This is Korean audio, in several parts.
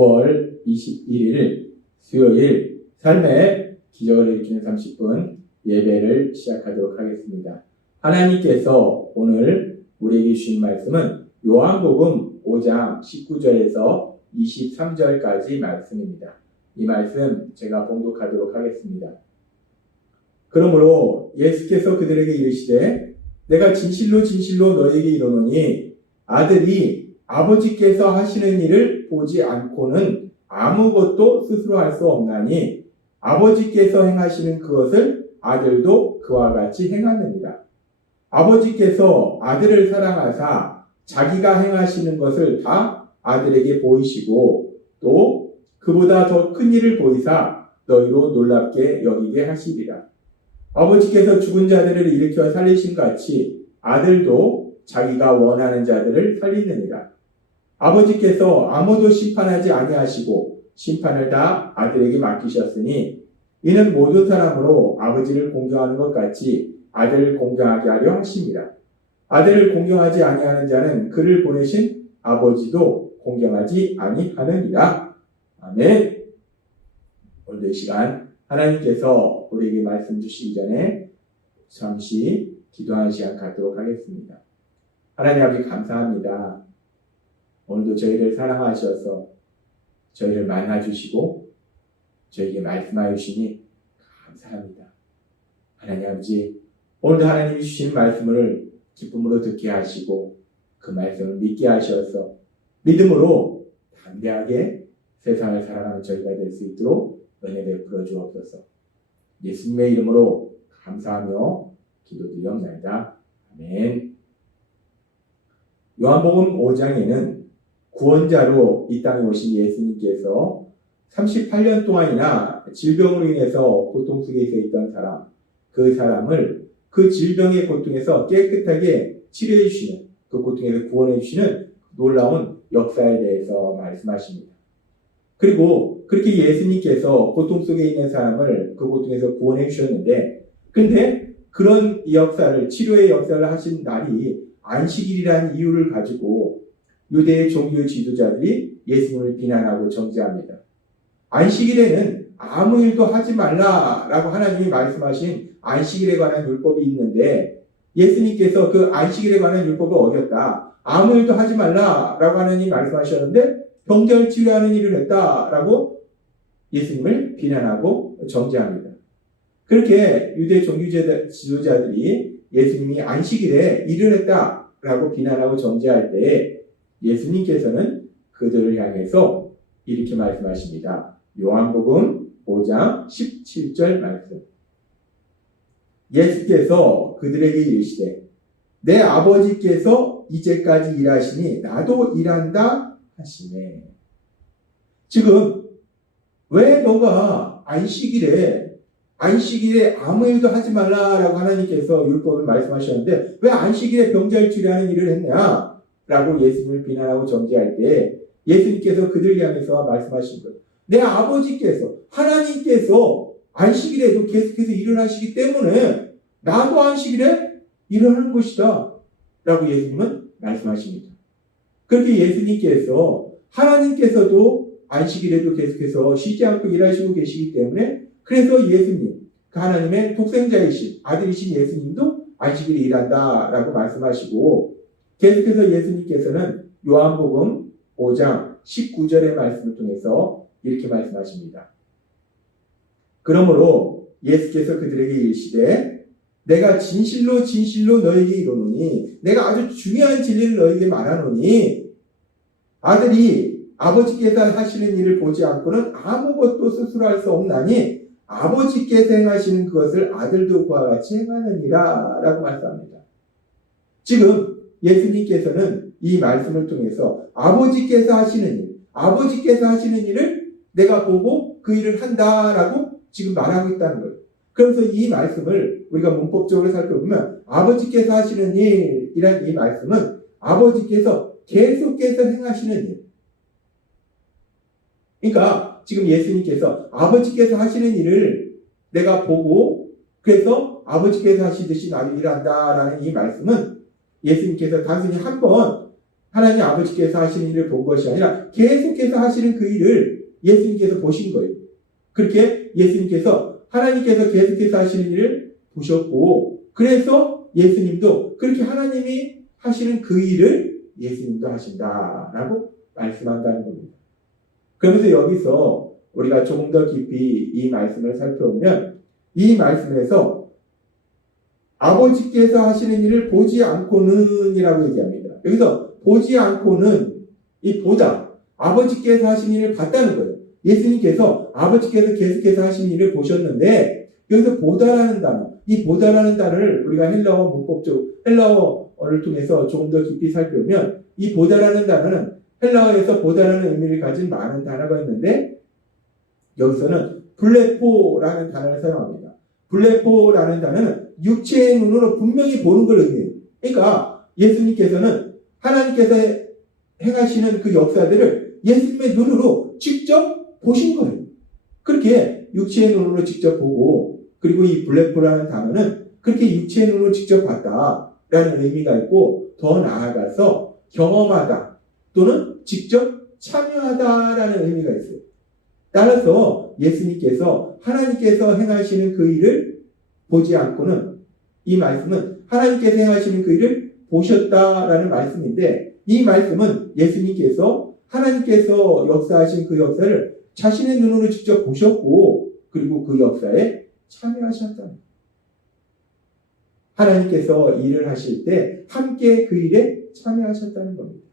5월 21일 수요일 삶의 기적을 일으키는 30분 예배를 시작하도록 하겠습니다. 하나님께서 오늘 우리에게 주신 말씀은 요한복음 5장 19절에서 23절까지 말씀입니다. 이 말씀 제가 봉독하도록 하겠습니다. 그러므로 예수께서 그들에게 이르시되 내가 진실로 진실로 너희에게 이르노니 아들이 아버지께서 하시는 일을 보지 않고는 아무것도 스스로 할 수 없나니 아버지께서 행하시는 그것을 아들도 그와 같이 행하느니라. 아버지께서 아들을 사랑하사 자기가 행하시는 것을 다 아들에게 보이시고 또 그보다 더 큰 일을 보이사 너희로 놀랍게 여기게 하시리라. 아버지께서 죽은 자들을 일으켜 살리신 같이 아들도 자기가 원하는 자들을 살리느니라. 아버지께서 아무도 심판하지 아니하시고 심판을 다 아들에게 맡기셨으니 이는 모든 사람으로 아버지를 공경하는 것 같이 아들을 공경하게 하려 하심이라. 아들을 공경하지 아니하는 자는 그를 보내신 아버지도 공경하지 아니하느니라. 아멘. 오늘도 이 시간 하나님께서 우리에게 말씀 주시기 전에 잠시 기도하는 시간 갖도록 하겠습니다. 하나님 아버지 감사합니다. 오늘도 저희를 사랑하셔서 저희를 만나주시고 저희에게 말씀하여 주시니 감사합니다. 하나님 아버지 오늘도 하나님이 주신 말씀을 기쁨으로 듣게 하시고 그 말씀을 믿게 하셔서 믿음으로 담대하게 세상을 살아가는 저희가 될 수 있도록 은혜 베풀어 주옵소서. 예수님의 이름으로 감사하며 기도드리옵나이다. 아멘. 요한복음 5장에는 구원자로 이 땅에 오신 예수님께서 38년 동안이나 질병으로 인해서 고통 속에 있던 사람, 그 사람을 그 질병의 고통에서 깨끗하게 치료해 주시는, 그 고통에서 구원해 주시는 놀라운 역사에 대해서 말씀하십니다. 그리고 그렇게 예수님께서 고통 속에 있는 사람을 그 고통에서 구원해 주셨는데, 근데 그런 이 역사를, 치료의 역사를 하신 날이 안식일이라는 이유를 가지고 유대의 종교 지도자들이 예수님을 비난하고 정죄합니다. 안식일에는 아무 일도 하지 말라라고 하나님이 말씀하신 안식일에 관한 율법이 있는데 예수님께서 그 안식일에 관한 율법을 어겼다. 아무 일도 하지 말라라고 하나님이 말씀하셨는데 병자를 치료하는 일을 했다라고 예수님을 비난하고 정죄합니다. 그렇게 유대 종교 지도자들이 예수님이 안식일에 일을 했다라고 비난하고 정죄할 때 예수님께서는 그들을 향해서 이렇게 말씀하십니다. 요한복음 5장 17절 말씀. 예수께서 그들에게 이르시되 내 아버지께서 이제까지 일하시니 나도 일한다 하시네. 지금 왜 너가 안식일에 아무 일도 하지 말라라고 하나님께서 율법을 말씀하셨는데 왜 안식일에 병자를 치료하는 일을 했냐? 라고 예수님을 비난하고 정죄할 때 예수님께서 그들 향해서 말씀하신 거예요. 내 아버지께서 하나님께서 안식일에도 계속해서 일을 하시기 때문에 나도 안식일에 일을 하는 것이다 라고 예수님은 말씀하십니다. 그렇게 예수님께서 하나님께서도 안식일에도 계속해서 쉬지 않고 일하시고 계시기 때문에 그래서 예수님, 그 하나님의 독생자이신 아들이신 예수님도 안식일에 일한다 라고 말씀하시고 계속해서 예수님께서는 요한복음 5장 19절의 말씀을 통해서 이렇게 말씀하십니다. 그러므로 예수께서 그들에게 이르시되 내가 진실로 진실로 너희에게 이르노니 내가 아주 중요한 진리를 너희에게 말하노니 아들이 아버지께서 하시는 일을 보지 않고는 아무것도 스스로 할 수 없나니 아버지께서 행하시는 그것을 아들도 그와 같이 행하느니라 라고 말씀합니다. 지금 예수님께서는 이 말씀을 통해서 아버지께서 하시는 일을 내가 보고 그 일을 한다라고 지금 말하고 있다는 거예요. 그래서 이 말씀을 우리가 문법적으로 살펴보면 아버지께서 하시는 일이란 이 말씀은 아버지께서 계속해서 행하시는 일. 그러니까 지금 예수님께서 아버지께서 하시는 일을 내가 보고 그래서 아버지께서 하시듯이 나도 일한다라는 이 말씀은 예수님께서 단순히 한 번 하나님 아버지께서 하시는 일을 본 것이 아니라 계속해서 하시는 그 일을 예수님께서 보신 거예요. 그렇게 예수님께서 하나님께서 계속해서 하시는 일을 보셨고, 그래서 예수님도 그렇게 하나님이 하시는 그 일을 예수님도 하신다라고 말씀한다는 겁니다. 그러면서 여기서 우리가 조금 더 깊이 이 말씀을 살펴보면 이 말씀에서 아버지께서 하시는 일을 보지 않고는 이라고 얘기합니다. 여기서 보지 않고는 이 보다 아버지께서 하시는 일을 봤다는 거예요. 예수님께서 아버지께서 계속해서 하시는 일을 보셨는데 여기서 보다라는 단어, 이 보다라는 단어를 우리가 헬라어 문법적 헬라어를 통해서 조금 더 깊이 살펴보면 이 보다라는 단어는 헬라어에서 보다라는 의미를 가진 많은 단어가 있는데 여기서는 블레포라는 단어를 사용합니다. 블레포라는 단어는 육체의 눈으로 분명히 보는 걸 의미해요. 그러니까 예수님께서는 하나님께서 행하시는 그 역사들을 예수님의 눈으로 직접 보신 거예요. 그렇게 육체의 눈으로 직접 보고, 그리고 이 블레포라는 단어는 그렇게 육체의 눈으로 직접 봤다라는 의미가 있고, 더 나아가서 경험하다 또는 직접 참여하다라는 의미가 있어요. 따라서 예수님께서 하나님께서 행하시는 그 일을 보지 않고는, 이 말씀은 하나님께서 행하시는 그 일을 보셨다라는 말씀인데, 이 말씀은 예수님께서 하나님께서 역사하신 그 역사를 자신의 눈으로 직접 보셨고, 그리고 그 역사에 참여하셨다. 하나님께서 일을 하실 때 함께 그 일에 참여하셨다는 겁니다.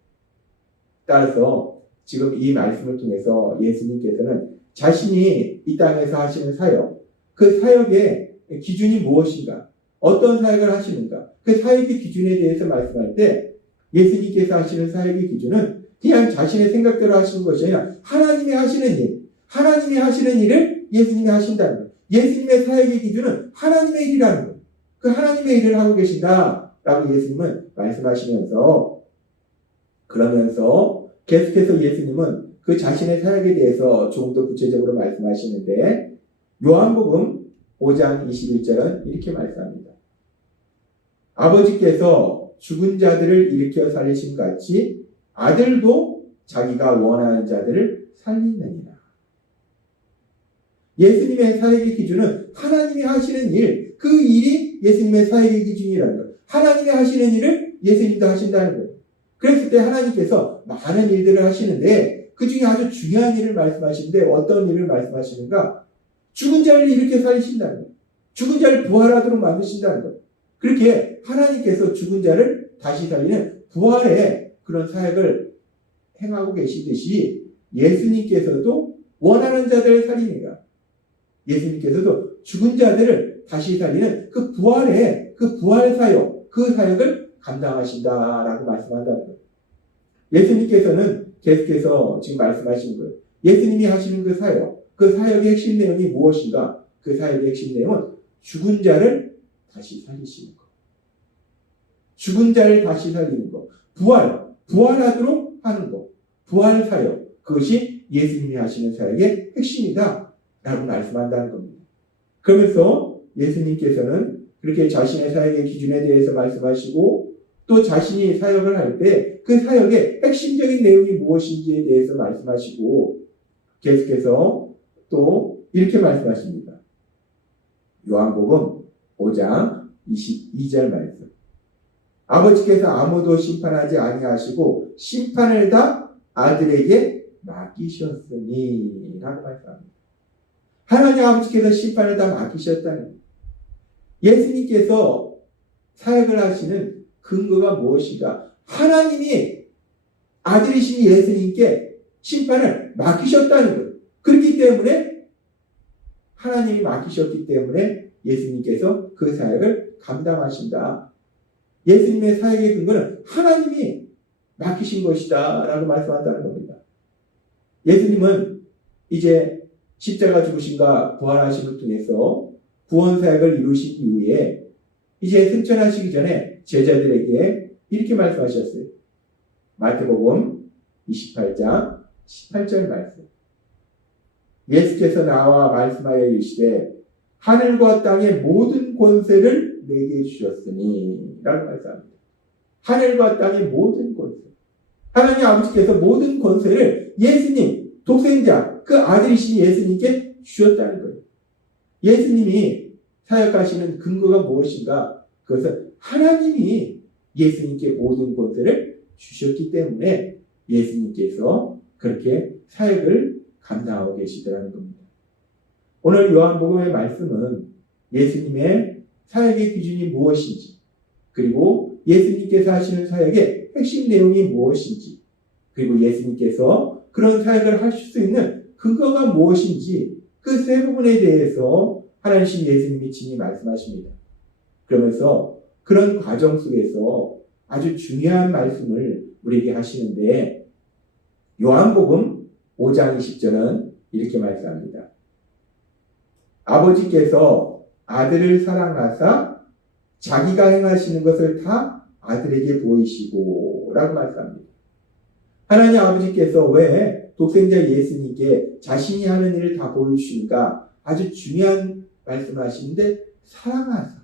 따라서 지금 이 말씀을 통해서 예수님께서는 자신이 이 땅에서 하시는 사역, 그 사역의 기준이 무엇인가, 어떤 사역을 하시는가, 그 사역의 기준에 대해서 말씀할 때 예수님께서 하시는 사역의 기준은 그냥 자신의 생각대로 하시는 것이 아니라 하나님이 하시는 일, 하나님이 하시는 일을 예수님이 하신다는 거예요. 예수님의 사역의 기준은 하나님의 일이라는 거예요. 그 하나님의 일을 하고 계신다라고 예수님은 말씀하시면서, 그러면서 계속해서 예수님은 그 자신의 사역에 대해서 조금 더 구체적으로 말씀하시는데, 요한복음 5장 21절은 이렇게 말씀합니다. 아버지께서 죽은 자들을 일으켜 살리신 같이 아들도 자기가 원하는 자들을 살리느니라. 예수님의 사역의 기준은 하나님이 하시는 일, 그 일이 예수님의 사역의 기준이라는 거예요. 하나님이 하시는 일을 예수님도 하신다는 거예요. 그랬을 때 하나님께서 많은 일들을 하시는데 그 중에 아주 중요한 일을 말씀하시는데 어떤 일을 말씀하시는가? 죽은 자를 일으켜 살리신다는 거예요. 죽은 자를 부활하도록 만드신다는 거예요. 그렇게 하나님께서 죽은 자를 다시 살리는 부활의 그런 사역을 행하고 계시듯이 예수님께서도 원하는 자들을 살리니까 예수님께서도 죽은 자들을 다시 살리는 그 부활의 그 부활 사역, 그 사역을 감당하신다라고 말씀한다는 거예요. 예수님께서는 계속해서 지금 말씀하시는 거예요. 예수님이 하시는 그 사역, 그 사역의 핵심 내용이 무엇인가? 그 사역의 핵심 내용은 죽은 자를 다시 살리시는 것. 죽은 자를 다시 살리는 것. 부활하도록 하는 것. 부활 사역. 그것이 예수님이 하시는 사역의 핵심이다. 라고 말씀한다는 겁니다. 그러면서 예수님께서는 그렇게 자신의 사역의 기준에 대해서 말씀하시고 또 자신이 사역을 할 때 그 사역의 핵심적인 내용이 무엇인지에 대해서 말씀하시고 계속해서 또 이렇게 말씀하십니다. 요한복음 5장 22절 말씀. 아버지께서 아무도 심판하지 아니하시고 심판을 다 아들에게 맡기셨으니 라고 말씀합니다. 하나님 아버지께서 심판을 다 맡기셨다는 거예요. 예수님께서 사역을 하시는 근거가 무엇인가? 하나님이 아들이신 예수님께 심판을 맡기셨다는 거예요. 그렇기 때문에 하나님이 맡기셨기 때문에 예수님께서 그 사역을 감당하신다. 예수님의 사역의 근거는 하나님이 맡기신 것이다 라고 말씀한다는 겁니다. 예수님은 이제 십자가 죽으심과 부활하심을 통해서 구원 사역을 이루신 이후에 이제 승천하시기 전에 제자들에게 이렇게 말씀하셨어요. 마태복음 28장 18절 말씀. 예수께서 나와 말씀하여 이르시되 하늘과 땅의 모든 권세를 내게 주셨으니 라고 말씀합니다. 하늘과 땅의 모든 권세. 하나님 아버지께서 모든 권세를 예수님, 독생자, 그 아들이신 예수님께 주셨다는 거예요. 예수님이 사역하시는 근거가 무엇인가? 그것은 하나님이 예수님께 모든 권세를 주셨기 때문에 예수님께서 그렇게 사역을 감당하고 계시더라는 겁니다. 오늘 요한복음의 말씀은 예수님의 사역의 기준이 무엇인지, 그리고 예수님께서 하시는 사역의 핵심 내용이 무엇인지, 그리고 예수님께서 그런 사역을 하실 수 있는 근거가 무엇인지 그 세 부분에 대해서 하나님 예수님이 친히 말씀하십니다. 그러면서 그런 과정 속에서 아주 중요한 말씀을 우리에게 하시는데 요한복음 5장 20절은 이렇게 말씀합니다. 아버지께서 아들을 사랑하사 자기가 행하시는 것을 다 아들에게 보이시고 라고 말씀합니다. 하나님 아버지께서 왜 독생자 예수님께 자신이 하는 일을 다 보여주시는가? 아주 중요한 말씀을 하시는데 사랑하사.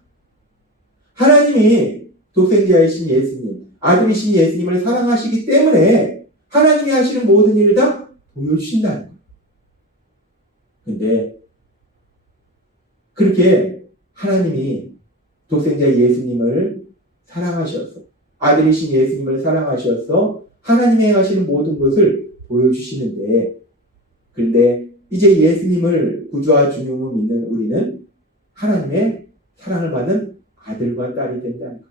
하나님이 독생자이신 예수님, 아들이신 예수님을 사랑하시기 때문에 하나님이 하시는 모든 일을 다 보여주신다는 거예요. 근데 그렇게 하나님이 독생자 예수님을 사랑하셔서 아들이신 예수님을 사랑하셔서 하나님이 하시는 모든 것을 보여주시는데 그런데 이제 예수님을 구주와 주님으로 믿는 우리는 하나님의 사랑을 받는 아들과 딸이 된다는 것.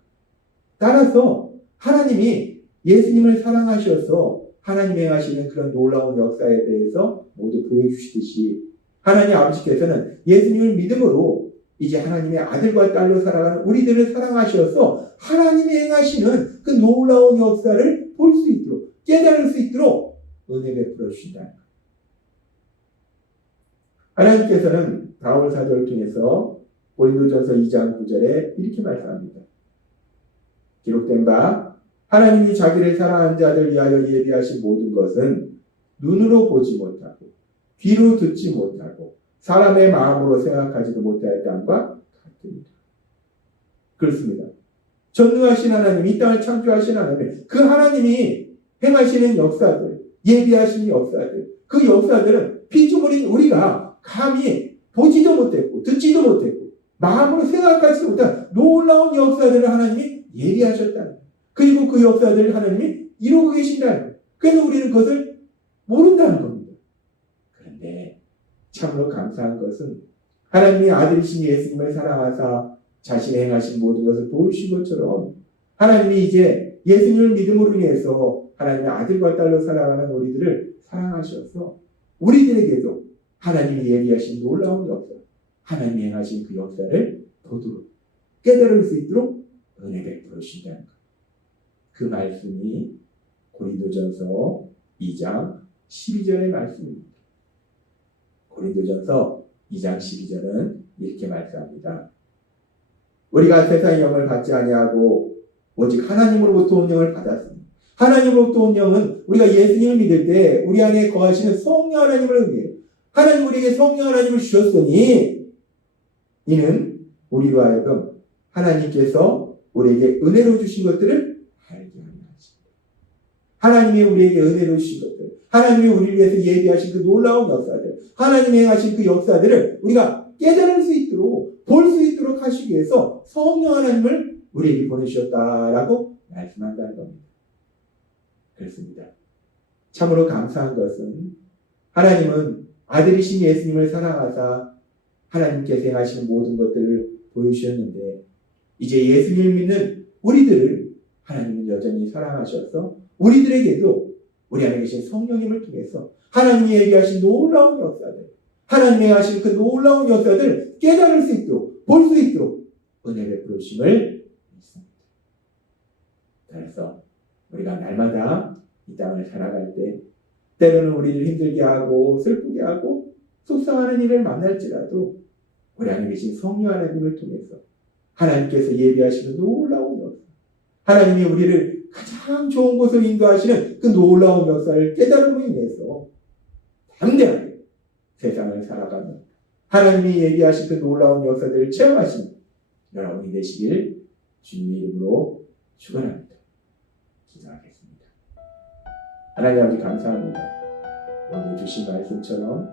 따라서 하나님이 예수님을 사랑하셔서 하나님이 하시는 그런 놀라운 역사에 대해서 모두 보여주시듯이 하나님 아버지께서는 예수님을 믿음으로 이제 하나님의 아들과 딸로 살아가는 우리들을 사랑하셔서 하나님이 행하시는 그 놀라운 역사를 볼 수 있도록 깨달을 수 있도록 은혜 베풀어 주신다는 것. 하나님께서는 바울 사도를 통해서 고린도전서 2장 9절에 이렇게 말씀합니다. 기록된 바 하나님이 자기를 사랑하는 자들 위하여 예비하신 모든 것은 눈으로 보지 못하고 귀로 듣지 못하고 사람의 마음으로 생각하지도 못하였다함과 같습니다. 그렇습니다. 전능하신 하나님, 이 땅을 창조하신 하나님, 그 하나님이 행하시는 역사들, 예비하신 역사들, 그 역사들은 피조물인 우리가 감히 보지도 못했고 듣지도 못했고 마음으로 생각하지도 못한 놀라운 역사들을 하나님이 예비하셨다는 거예요. 그리고 그 역사들을 하나님이 이루고 계신다는 거예요. 그래서 우리는 그것을 모른다는 겁니다. 그런데 참으로 감사한 것은 하나님이 아들이신 예수님을 사랑하사 자신이 행하신 모든 것을 보여주신 것처럼 하나님이 이제 예수님을 믿음으로 인해서 하나님의 아들과 딸로 살아가는 우리들을 사랑하셔서 우리들에게도 하나님이 예비하신 놀라운 역사, 하나님이 행하신 그 역사를 보도록 깨달을 수 있도록 은혜 베풀어 주신다는 것. 그 말씀이 고린도전서 2장 12절의 말씀입니다. 고린도전서 2장 12절은 이렇게 말씀합니다. 우리가 세상의 영을 받지 아니하고 오직 하나님으로부터 온 영을 받았습니다. 하나님으로부터 온 영은 우리가 예수님을 믿을 때 우리 안에 거하시는 성령 하나님을 의미해요. 하나님 우리에게 성령 하나님을 주셨으니 이는 우리로 하여금 하나님께서 우리에게 은혜로 주신 것들을 알게 하려 하십니다. 하나님이 우리에게 은혜로 주신 것들, 하나님이 우리를 위해서 예비하신 그 놀라운 역사들, 하나님이 행하신 그 역사들을 우리가 깨달을 수 있도록 볼 수 있도록 하시기 위해서 성령 하나님을 우리에게 보내주셨다라고 말씀한다는 겁니다. 그렇습니다. 참으로 감사한 것은 하나님은 아들이신 예수님을 사랑하사 하나님께서 행하시는 모든 것들을 보여주셨는데 이제 예수님을 믿는 우리들을 하나님은 여전히 사랑하셔서 우리들에게도 우리 안에 계신 성령님을 통해서 하나님이 얘기하신 놀라운 역사들, 하나님이 하신 그 놀라운 역사들을 깨달을 수 있도록 볼 수 있도록 은혜 베풀어 주심을 믿습니다. 그래서 우리가 날마다 이 땅을 살아갈 때 때로는 우리를 힘들게 하고 슬프게 하고 속상하는 일을 만날지라도 우리 안에 계신 성령 하나님을 통해서 하나님께서 예비하시는 놀라운 역사, 하나님이 우리를 가장 좋은 곳으로 인도하시는 그 놀라운 역사를 깨달음으로 인해서 담대하게 세상을 살아가는 하나님이 예비하신 그 놀라운 역사들을 체험하시는 여러분이 되시길 주님의 이름으로 축원합니다. 기도하겠습니다. 하나님 아버지 감사합니다. 오늘 주신 말씀처럼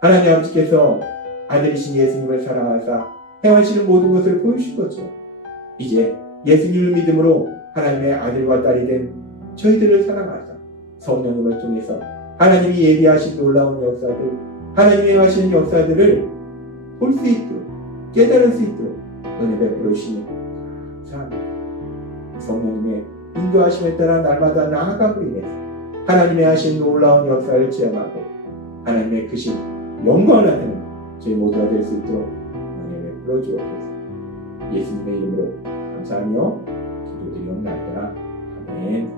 하나님 아버지께서 아들이신 예수님을 사랑하사 행하시는 모든 것을 보여주신 거죠. 이제 예수님을 믿음으로 하나님의 아들과 딸이 된 저희들을 사랑하사 성령님을 통해서 하나님이 예비하신 놀라운 역사들, 하나님이 행하시는 역사들을 볼 수 있도록, 깨달을 수 있도록 은혜 베풀어 주시니 감사합니다. 성령님의 인도하심에 따라 날마다 나아감으로 인해서 하나님의 하신 놀라운 역사를 체험하고 하나님의 크신 영광을 나타내는 저희 모두가 될 수 있도록 은혜 베풀어 주옵소서. 예수님의 이름으로 감사하며 기도드리옵나이다. 아멘.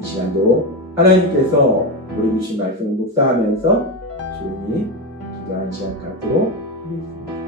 이 시간도 하나님께서 우리 주신 말씀을 묵상하면서 조용히 기도하는 시간 갖도록 하겠습니다.